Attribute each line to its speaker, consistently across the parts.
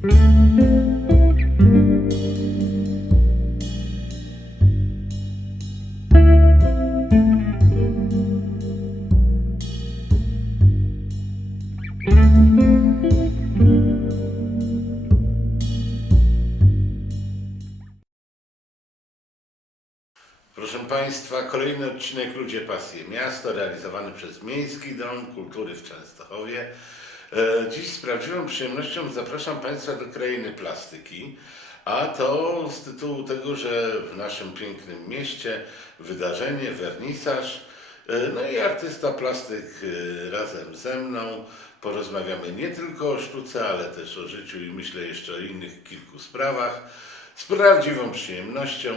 Speaker 1: Proszę Państwa, kolejny odcinek Ludzie Pasje Miasto, realizowany przez Miejski Dom Kultury w Częstochowie. E, Dziś z prawdziwą przyjemnością zapraszam Państwa do krainy plastyki, a to z tytułu tego, że w naszym pięknym mieście wydarzenie, wernisaż, e, no i artysta plastyk e, razem ze mną. Porozmawiamy nie tylko o sztuce, ale też o życiu i myślę jeszcze o innych kilku sprawach. Z prawdziwą przyjemnością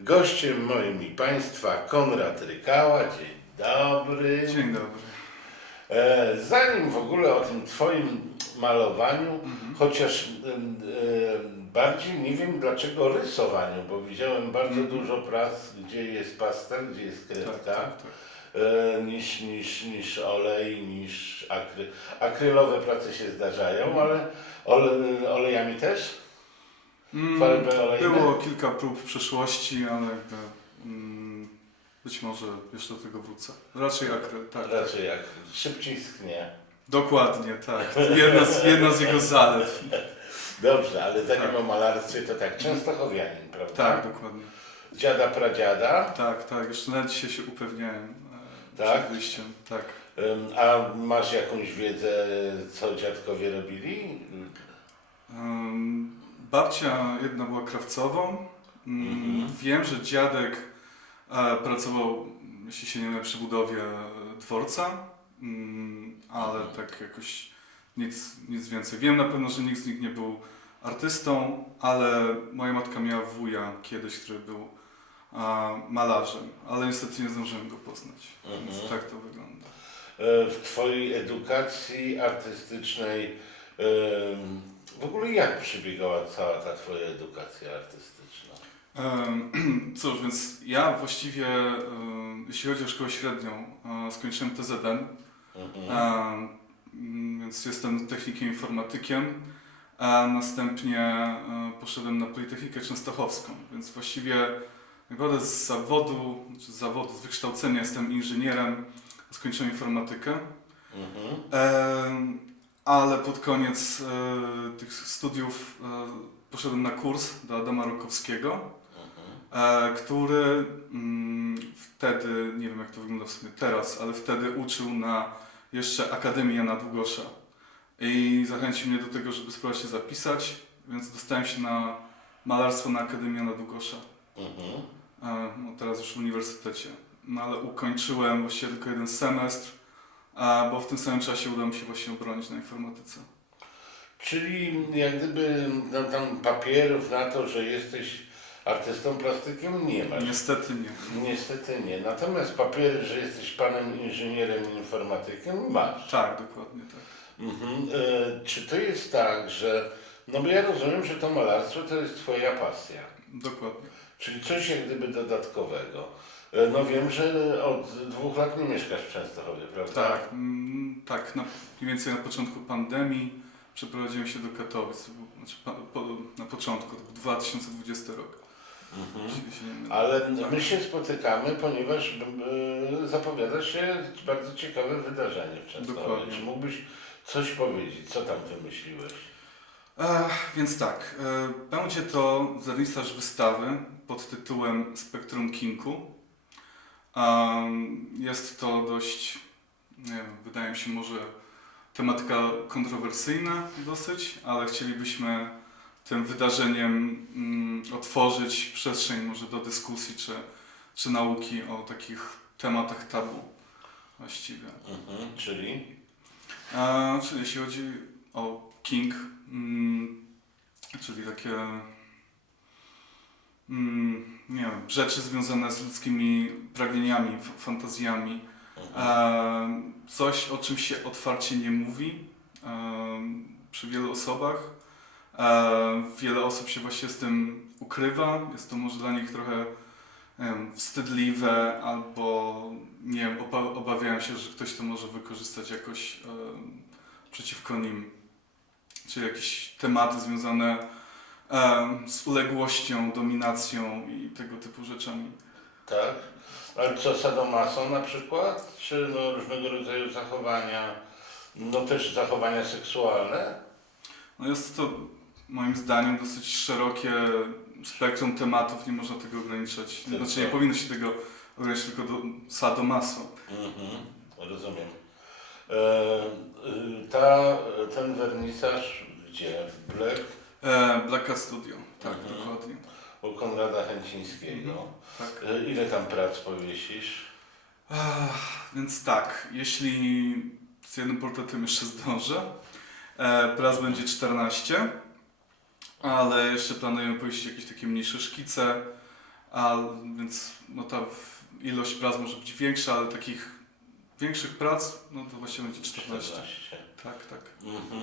Speaker 1: gościem moim i Państwa Konrad Rykała. Dzień dobry.
Speaker 2: Dzień dobry.
Speaker 1: E, Zanim w ogóle o tym Twoim malowaniu,
Speaker 2: Mhm.
Speaker 1: chociaż e, bardziej nie wiem dlaczego rysowaniu, bo widziałem bardzo dużo prac, gdzie jest pastel, gdzie jest
Speaker 2: Mhm. Tak,
Speaker 1: kredka,
Speaker 2: tak, tak.
Speaker 1: e, niż, niż, niż olej, niż akry. Akrylowe prace się zdarzają,
Speaker 2: Mhm.
Speaker 1: ale ole, olejami też?
Speaker 2: Mm? Było kilka prób w przeszłości, ale jakby, mm, być może jeszcze do tego wrócę. Raczej akryl, tak.
Speaker 1: Raczej jak szybciej schnie.
Speaker 2: Dokładnie, tak. To Jedna z, jedna z jego zalet.
Speaker 1: Dobrze, ale zanim
Speaker 2: Tak.
Speaker 1: o malarstwie, to tak, Częstochowianin, prawda?
Speaker 2: Tak, dokładnie.
Speaker 1: Dziada, pradziada.
Speaker 2: Tak, tak. Jeszcze nawet dzisiaj się upewniałem e,
Speaker 1: Tak?
Speaker 2: przed wyjściem. Tak.
Speaker 1: Ym, A masz jakąś wiedzę, co dziadkowie robili?
Speaker 2: Ym, babcia jedna była krawcową. Mm,
Speaker 1: Mhm.
Speaker 2: Wiem, że dziadek e, pracował, jeśli się nie mylę, przy budowie dworca, mm, ale
Speaker 1: Mhm.
Speaker 2: tak jakoś nic, nic więcej. Wiem na pewno, że nikt z nich nie był artystą, ale moja matka miała wuja kiedyś, który był malarzem, ale niestety nie zdążyłem go poznać. Więc
Speaker 1: Mhm.
Speaker 2: tak to wygląda.
Speaker 1: E, W Twojej edukacji artystycznej ym, w ogóle jak przebiegała cała ta Twoja edukacja artystyczna?
Speaker 2: Cóż, więc ja właściwie, jeśli chodzi o szkołę średnią, e, skończyłem TZN,
Speaker 1: Mhm.
Speaker 2: więc jestem technikiem informatykiem, a następnie e, poszedłem na Politechnikę Częstochowską, więc właściwie naprawdę z zawodu, czy z zawodu, z wykształcenia jestem inżynierem, skończyłem informatykę.
Speaker 1: Mhm.
Speaker 2: Ale pod koniec e, tych studiów e, poszedłem na kurs do Adama Rokowskiego, e, który mm, wtedy, nie wiem jak to wygląda w sumie teraz, ale wtedy uczył na jeszcze Akademii Jana Długosza. I zachęcił mnie do tego, żeby spróbować się zapisać, więc dostałem się na malarstwo na Akademię Jana Długosza.
Speaker 1: Mhm.
Speaker 2: E, no teraz już w uniwersytecie. No ale ukończyłem właściwie tylko jeden semestr, e, bo w tym samym czasie udało mi się właśnie obronić na informatyce.
Speaker 1: Czyli jak gdyby no, tam papierów na to, że jesteś artystą plastykiem nie masz.
Speaker 2: Niestety nie.
Speaker 1: Niestety nie. Natomiast papiery, że jesteś panem inżynierem informatykiem masz.
Speaker 2: Tak, dokładnie tak.
Speaker 1: Mhm. E, czy to jest tak, że no bo ja rozumiem, że to malarstwo to jest twoja pasja.
Speaker 2: Dokładnie.
Speaker 1: Czyli coś jak gdyby dodatkowego. E, no wiem, że od dwóch lat nie mieszkasz w Częstochowie, prawda?
Speaker 2: Tak, mm, tak na, mniej więcej na początku pandemii przeprowadziłem się do Katowic. To był, znaczy, pa, po, na początku, to był 2020 rok.
Speaker 1: Mhm.
Speaker 2: jeśli się nie mylę.
Speaker 1: Ale
Speaker 2: Tak.
Speaker 1: my się spotykamy, ponieważ e, zapowiada się bardzo ciekawe wydarzenie w Częstochowie.
Speaker 2: Dokładnie.
Speaker 1: Czy mógłbyś coś powiedzieć? Co tam wymyśliłeś?
Speaker 2: E, więc tak, e, będzie to wernisaż wystawy pod tytułem Spektrum Kinku. Jest to dość, nie wiem, wydaje mi się może tematyka kontrowersyjna dosyć, ale chcielibyśmy tym wydarzeniem mm, otworzyć przestrzeń może do dyskusji czy, czy nauki o takich tematach tabu właściwie.
Speaker 1: Mhm. Czyli?
Speaker 2: E, czyli jeśli chodzi o King, mm, czyli takie mm, nie wiem, rzeczy związane z ludzkimi pragnieniami, fantazjami,
Speaker 1: Mhm.
Speaker 2: e, coś o czym się otwarcie nie mówi e, przy wielu osobach. E, wiele osób się właśnie z tym ukrywa, jest to może dla nich trochę wiem, wstydliwe albo nie wiem, oba- obawiają się, że ktoś to może wykorzystać jakoś e, przeciwko nim. Czy jakieś tematy związane z uległością, dominacją i tego typu rzeczami.
Speaker 1: Tak? Ale co, sadomaso na przykład? Czy no, różnego rodzaju zachowania, no też zachowania seksualne?
Speaker 2: No jest to moim zdaniem dosyć szerokie spektrum tematów, nie można tego ograniczać.
Speaker 1: Tylko-
Speaker 2: Znaczy nie powinno się tego ograniczyć tylko do sadomaso.
Speaker 1: Mhm, rozumiem. E, y, ta, ten wernisaż gdzie? W Black?
Speaker 2: E, Black Cat Studio, tak,
Speaker 1: Mhm.
Speaker 2: dokładnie.
Speaker 1: U Konrada Chęcińskiego.
Speaker 2: Tak.
Speaker 1: E, ile tam prac powiesisz?
Speaker 2: Ach, więc tak, jeśli z jednym portretem jeszcze zdążę, e, prac będzie 14, ale jeszcze planujemy pojeździć jakieś takie mniejsze szkice, a, więc no ta ilość prac może być większa, ale takich większych prac, no to właśnie będzie 14.
Speaker 1: 14.
Speaker 2: Tak, tak.
Speaker 1: Mhm.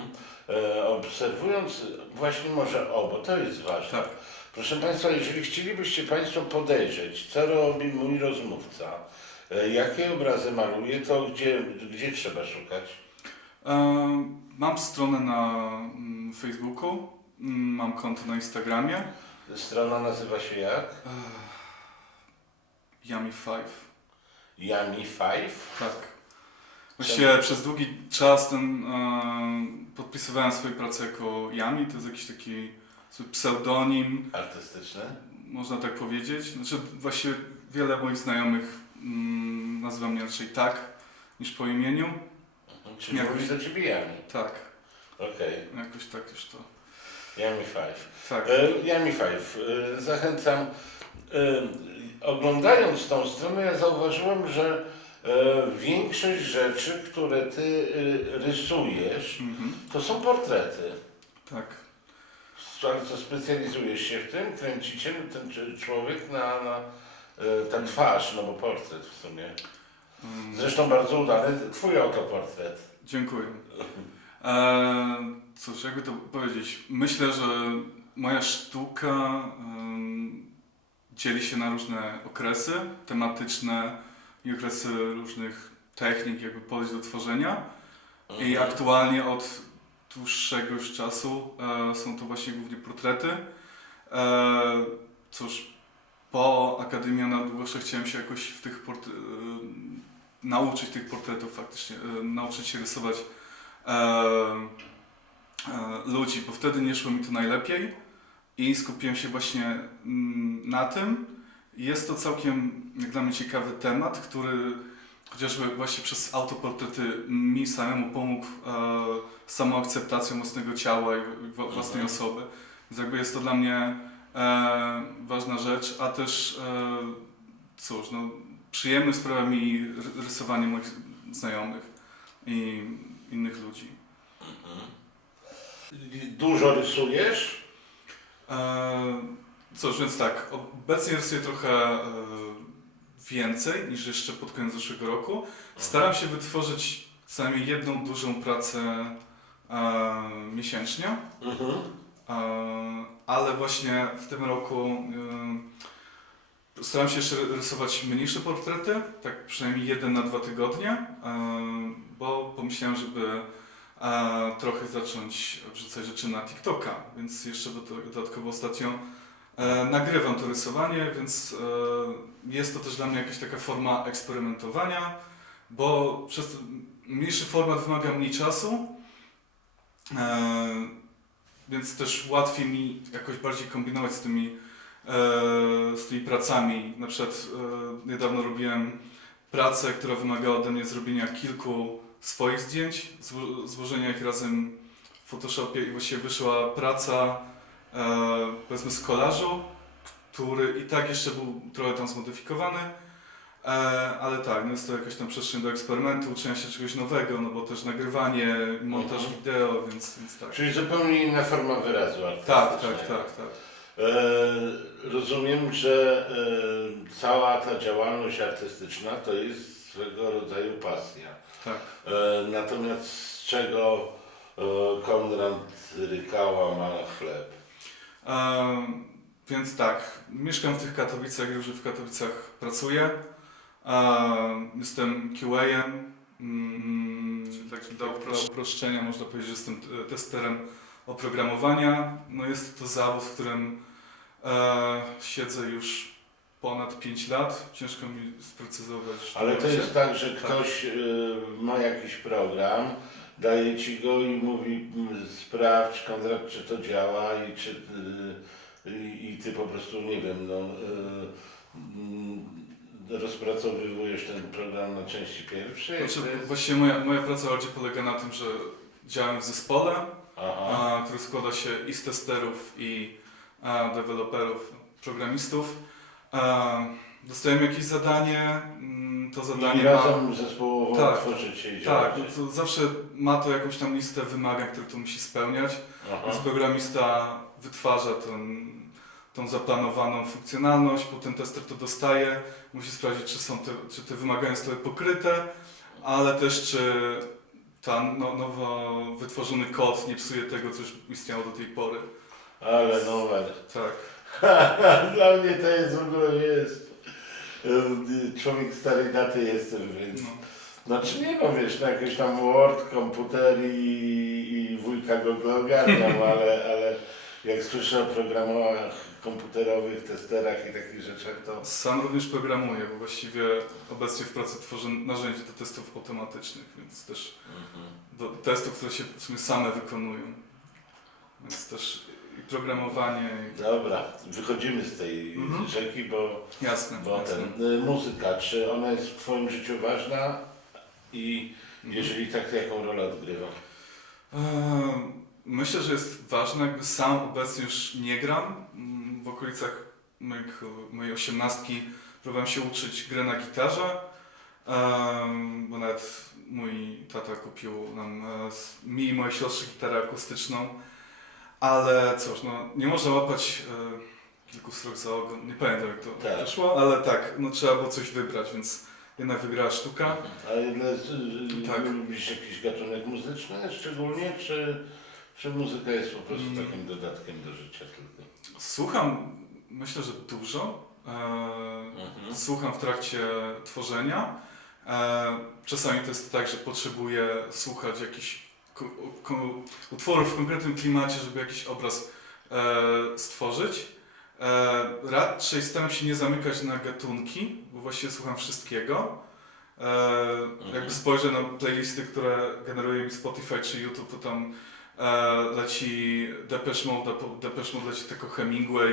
Speaker 1: E, obserwując, właśnie może o, bo to jest ważne.
Speaker 2: Tak.
Speaker 1: Proszę Państwa, jeżeli chcielibyście Państwo podejrzeć, co robi mój rozmówca, e, jakie obrazy maluje, to gdzie, gdzie trzeba szukać?
Speaker 2: E, mam stronę na mm, Facebooku, mm, mam konto na Instagramie,
Speaker 1: Strona nazywa się jak?
Speaker 2: Yummy 5.
Speaker 1: Yami 5?
Speaker 2: Tak. Właściwie przez długi czas ten, e, podpisywałem swoje prace jako Yami, to jest jakiś taki pseudonim,
Speaker 1: Artystyczny?
Speaker 2: można tak powiedzieć. Znaczy właściwie wiele moich znajomych mm, nazywa mnie raczej tak niż po imieniu.
Speaker 1: Mhm. Czyli
Speaker 2: Jakoś-
Speaker 1: mówisz do Ciebie Yami.
Speaker 2: Tak,
Speaker 1: Okej,
Speaker 2: jakoś tak już to.
Speaker 1: Yami 5.
Speaker 2: Tak.
Speaker 1: E, Yami 5. E, Zachęcam. E, Oglądając tą stronę, ja zauważyłem, że większość rzeczy, które Ty e, rysujesz,
Speaker 2: Mhm.
Speaker 1: to są portrety.
Speaker 2: Tak.
Speaker 1: Ale co specjalizujesz się w tym? Kręcicie ten człowiek na, na e, ta twarz, no bo portret w sumie.
Speaker 2: Mm,
Speaker 1: Zresztą bardzo udany Twój autoportret.
Speaker 2: Dziękuję. E, cóż, jakby to powiedzieć? Myślę, że moja sztuka dzieli się na różne okresy tematyczne i okresy różnych technik, jakby podejść do tworzenia. I aktualnie od dłuższego już czasu e, są to właśnie głównie portrety. E, cóż, po Akademii na Długosze chciałem się jakoś w tych port- e, nauczyć tych portretów faktycznie, e, nauczyć się rysować e, e, ludzi, bo wtedy nie szło mi to najlepiej i skupiłem się właśnie mm, na tym. Jest to całkiem, jak dla mnie, ciekawy temat, który chociażby właśnie przez autoportrety mi samemu pomógł e, samoakceptacją własnego ciała i w- własnej
Speaker 1: Mhm.
Speaker 2: osoby. Więc jakby jest to dla mnie e, ważna rzecz, a też e, cóż, no, przyjemne sprawia mi ry- rysowanie moich znajomych i innych ludzi.
Speaker 1: Dużo rysujesz?
Speaker 2: E, cóż, więc tak, obecnie rysuję trochę e, więcej niż jeszcze pod koniec zeszłego roku. Staram się wytworzyć co najmniej jedną dużą pracę e, miesięcznie,
Speaker 1: Mhm.
Speaker 2: e, ale właśnie w tym roku e, staram się jeszcze rysować mniejsze portrety, tak przynajmniej jeden na dwa tygodnie, e, bo pomyślałem, żeby e, trochę zacząć wrzucać rzeczy na TikToka, więc jeszcze dodatkowo ostatnio nagrywam to rysowanie, więc e, jest to też dla mnie jakaś taka forma eksperymentowania, bo przez mniejszy format wymaga mniej czasu, e, więc też łatwiej mi jakoś bardziej kombinować z tymi, e, z tymi pracami. Na przykład e, niedawno robiłem pracę, która wymagała ode mnie zrobienia kilku swoich zdjęć, zło- złożenia ich razem w Photoshopie i właściwie wyszła praca e, powiedzmy z kolażu, który i tak jeszcze był trochę tam zmodyfikowany, e, ale tak, no jest to jakaś tam przestrzeń do eksperymentu, uczenia się czegoś nowego, no bo też nagrywanie, montaż
Speaker 1: Mhm.
Speaker 2: wideo, więc, więc tak.
Speaker 1: Czyli zupełnie inna forma wyrazu
Speaker 2: Tak, tak, tak, tak.
Speaker 1: E, rozumiem, że e, cała ta działalność artystyczna to jest swego rodzaju pasja.
Speaker 2: tak.
Speaker 1: E, natomiast z czego e, Konrad Rykała ma chleb?
Speaker 2: Więc tak, mieszkam w tych Katowicach, już w Katowicach pracuję. E, Jestem QA-em, czyli taki dla upro- uproszczenia można powiedzieć, że jestem testerem oprogramowania. No jest to zawód, w którym e, siedzę już ponad 5 lat. Ciężko mi sprecyzować.
Speaker 1: Ale to jest tak, że ktoś y, ma jakiś program, daje ci go i mówi mm, sprawdź Konrad, czy to działa i czy y, i, i ty po prostu nie wiem, no y, mm, rozpracowywujesz ten program na części pierwszej.
Speaker 2: Znaczy,
Speaker 1: to jest-
Speaker 2: właściwie moja, moja praca bardziej polega na tym, że działam w zespole,
Speaker 1: Aha.
Speaker 2: a, który składa się i z testerów, i a, deweloperów, programistów. Dostajemy jakieś zadanie, mm, to zadanie
Speaker 1: I
Speaker 2: ma...
Speaker 1: razem zespołowo
Speaker 2: Tak.
Speaker 1: tworzycie i
Speaker 2: Tak, no zawsze ma to jakąś tam listę wymagań, które to musi spełniać,
Speaker 1: Aha.
Speaker 2: więc programista wytwarza ten, tą zaplanowaną funkcjonalność, potem tester to dostaje, musi sprawdzić, czy, są te, czy te wymagania zostały pokryte, ale też czy ten no, nowo wytworzony kod nie psuje tego, co już istniało do tej pory.
Speaker 1: Ale numer.
Speaker 2: Tak.
Speaker 1: Dla mnie to jest w ogóle jest. y, Człowiek starej daty jestem, więc.
Speaker 2: No.
Speaker 1: Znaczy nie no wiesz, na jakiś tam Word, komputer i, i wujka go ogarniam, ale, ale jak słyszę o programach komputerowych, testerach i takich rzeczach, to
Speaker 2: Sam również programuję, bo właściwie obecnie w pracy tworzę narzędzie do testów automatycznych, więc też do testów, które się w sumie same wykonują. Więc też programowanie,
Speaker 1: dobra, wychodzimy z tej
Speaker 2: Mhm.
Speaker 1: rzeki, bo,
Speaker 2: jasne,
Speaker 1: bo
Speaker 2: jasne.
Speaker 1: ten, y, muzyka, czy ona jest w Twoim życiu ważna i
Speaker 2: Mhm.
Speaker 1: jeżeli tak, to jaką rolę odgrywa?
Speaker 2: Eee, Myślę, że jest ważne, jakby sam obecnie już nie gram. Mm, W okolicach moich, mojej osiemnastki próbowałem się uczyć gry na gitarze, bo nawet mój tata kupił nam e, s- mi i mojej siostrze gitarę akustyczną, ale cóż, no, nie można łapać e, kilku srok za ogon, nie pamiętam jak to
Speaker 1: Tak.
Speaker 2: wyszło, ale tak, no trzeba było coś wybrać, więc jednak wygrała sztuka.
Speaker 1: A ile, y,
Speaker 2: Tak.
Speaker 1: lubisz jakiś gatunek muzyczny szczególnie, czy, czy muzyka jest po prostu
Speaker 2: Mm.
Speaker 1: takim dodatkiem do życia tylko?
Speaker 2: Słucham, myślę, że dużo. E,
Speaker 1: Mhm.
Speaker 2: Słucham w trakcie tworzenia. E, Czasami to jest tak, że potrzebuję słuchać jakichś utworów w konkretnym klimacie, żeby jakiś obraz e, stworzyć. E, Raczej staram się nie zamykać na gatunki, bo właściwie słucham wszystkiego. E, Jakby spojrzę na playlisty, które generuje mi Spotify czy YouTube, to tam e, leci Depeche Mode, Depeche Mode leci tylko Hemingway,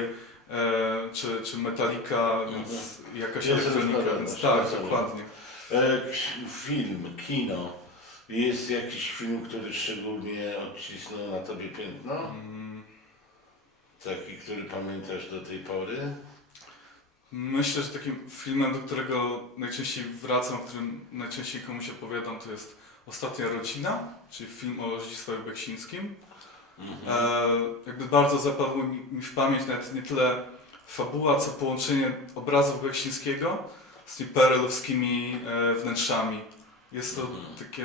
Speaker 2: e, czy, czy Metallica, więc jakaś elektronika, więc tak,
Speaker 1: rozumiem.
Speaker 2: dokładnie.
Speaker 1: E, film, kino. Jest jakiś film, który szczególnie odcisnął na tobie piętno?
Speaker 2: Mm,
Speaker 1: Taki, który pamiętasz do tej pory?
Speaker 2: Myślę, że takim filmem, do którego najczęściej wracam, o którym najczęściej komuś opowiadam, to jest Ostatnia Rodzina, czyli film o Zdzisławie Beksińskim.
Speaker 1: Mhm.
Speaker 2: E, jakby bardzo zapadło mi, mi w pamięć nawet nie tyle fabuła, co połączenie obrazów Beksińskiego z tymi perelowskimi e, wnętrzami. Jest to
Speaker 1: Mhm.
Speaker 2: takie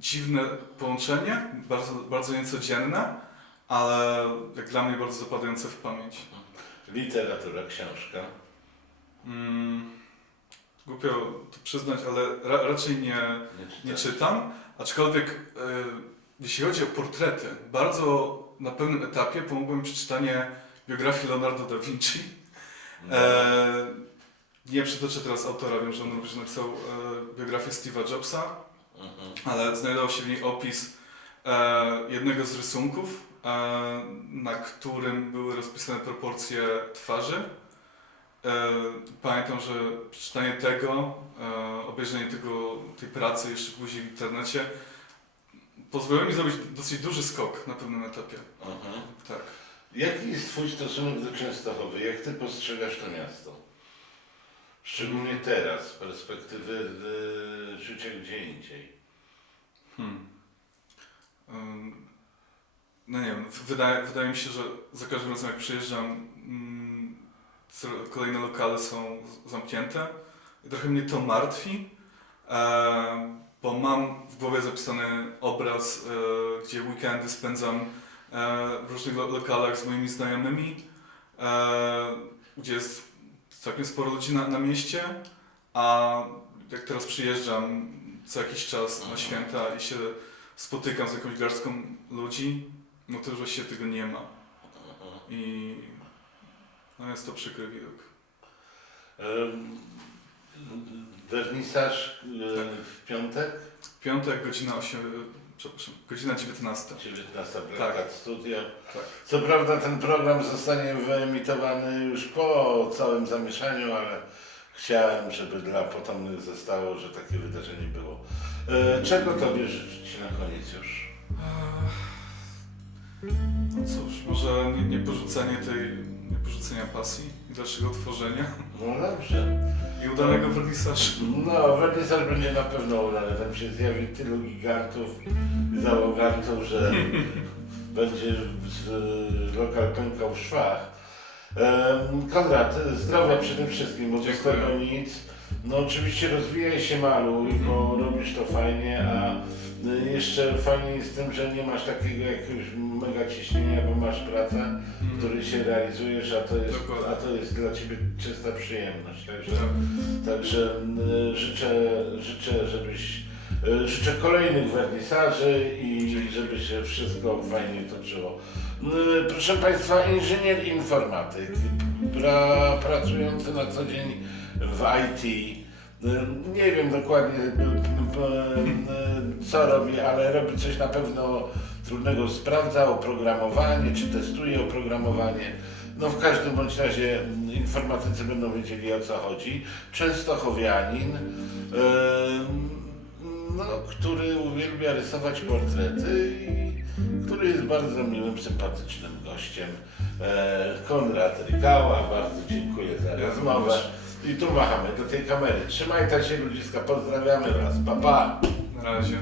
Speaker 2: dziwne połączenie, bardzo, bardzo niecodzienne, ale jak dla mnie bardzo zapadające w pamięć.
Speaker 1: Literatura, książka.
Speaker 2: Mm, głupio to przyznać, ale ra, raczej nie, nie
Speaker 1: czytasz?
Speaker 2: czytam, aczkolwiek e, jeśli chodzi o portrety, bardzo na pewnym etapie pomogło mi przeczytanie biografii Leonardo da Vinci.
Speaker 1: No.
Speaker 2: E, nie przytoczę teraz autora, wiem, że on również napisał e, biografię Steve'a Jobsa,
Speaker 1: Mhm.
Speaker 2: ale znajdował się w niej opis e, jednego z rysunków, e, na którym były rozpisane proporcje twarzy. E, pamiętam, że przeczytanie tego, e, obejrzenie tego, tej pracy jeszcze później w internecie pozwoliło mi zrobić dosyć duży skok na pewnym etapie.
Speaker 1: Mhm.
Speaker 2: Tak.
Speaker 1: Jaki jest Twój stosunek do Częstochowy? Jak Ty postrzegasz to miasto? Szczególnie teraz, z perspektywy y, życia gdzie indziej.
Speaker 2: Hmm. No nie wiem, wydaje, wydaje mi się, że za każdym razem jak przyjeżdżam, mm, kolejne lokale są zamknięte i trochę mnie to martwi, e, bo mam w głowie zapisany obraz, e, gdzie weekendy spędzam e, w różnych lo- lokalach z moimi znajomymi, e, gdzie jest całkiem sporo ludzi na, na mieście, A jak teraz przyjeżdżam co jakiś czas na święta i się spotykam z jakąś garstką ludzi, no to już właściwie tego nie ma. I no jest to przykry widok.
Speaker 1: Wernisaż e, w piątek,
Speaker 2: Piątek, godzina 8, przepraszam, godzina 19.
Speaker 1: 19
Speaker 2: Tak.
Speaker 1: Studio.
Speaker 2: Tak.
Speaker 1: Co prawda ten program zostanie wyemitowany już po całym zamieszaniu, ale chciałem, żeby dla potomnych zostało, że takie wydarzenie było. E, Czego Tobie życzyć na koniec już?
Speaker 2: No cóż, może nie, nie porzucenie tej, nie porzucenia pasji i dalszego tworzenia
Speaker 1: No dobrze.
Speaker 2: i udanego wernisażu.
Speaker 1: No, wernisaż będzie na pewno udany. Tam się zjawi tylu gigantów załogantów, że będzie z, lokal pękał w szwach. Em, Konrad, zdrowia przede wszystkim, bo bez
Speaker 2: Dziękuję.
Speaker 1: tego nic. No oczywiście rozwijaj się maluj, bo robisz to fajnie, a jeszcze fajnie jest tym, że nie masz takiego jakiegoś mega ciśnienia, bo masz pracę, w której się realizujesz, a to jest,
Speaker 2: Dokładnie.
Speaker 1: a to jest dla Ciebie czysta przyjemność. Także
Speaker 2: Tak.
Speaker 1: Także y, życzę, życzę, żebyś y, życzę kolejnych wernisaży i żeby się wszystko fajnie toczyło. Y, Proszę Państwa, inżynier informatyk, pra, pracujący na co dzień w IT. Nie wiem dokładnie y, co robi, ale robi coś na pewno trudnego. Sprawdza oprogramowanie, czy testuje oprogramowanie. No w każdym bądź razie mm, informatycy będą wiedzieli o co chodzi. Częstochowianin, no, który uwielbia rysować portrety i który jest bardzo miłym, sympatycznym gościem. E, Konrad Rykała, bardzo dziękuję za rozmowę. I tu machamy do tej kamery. Trzymajcie się ludziska, pozdrawiamy Was. Pa, pa.
Speaker 2: Na razie.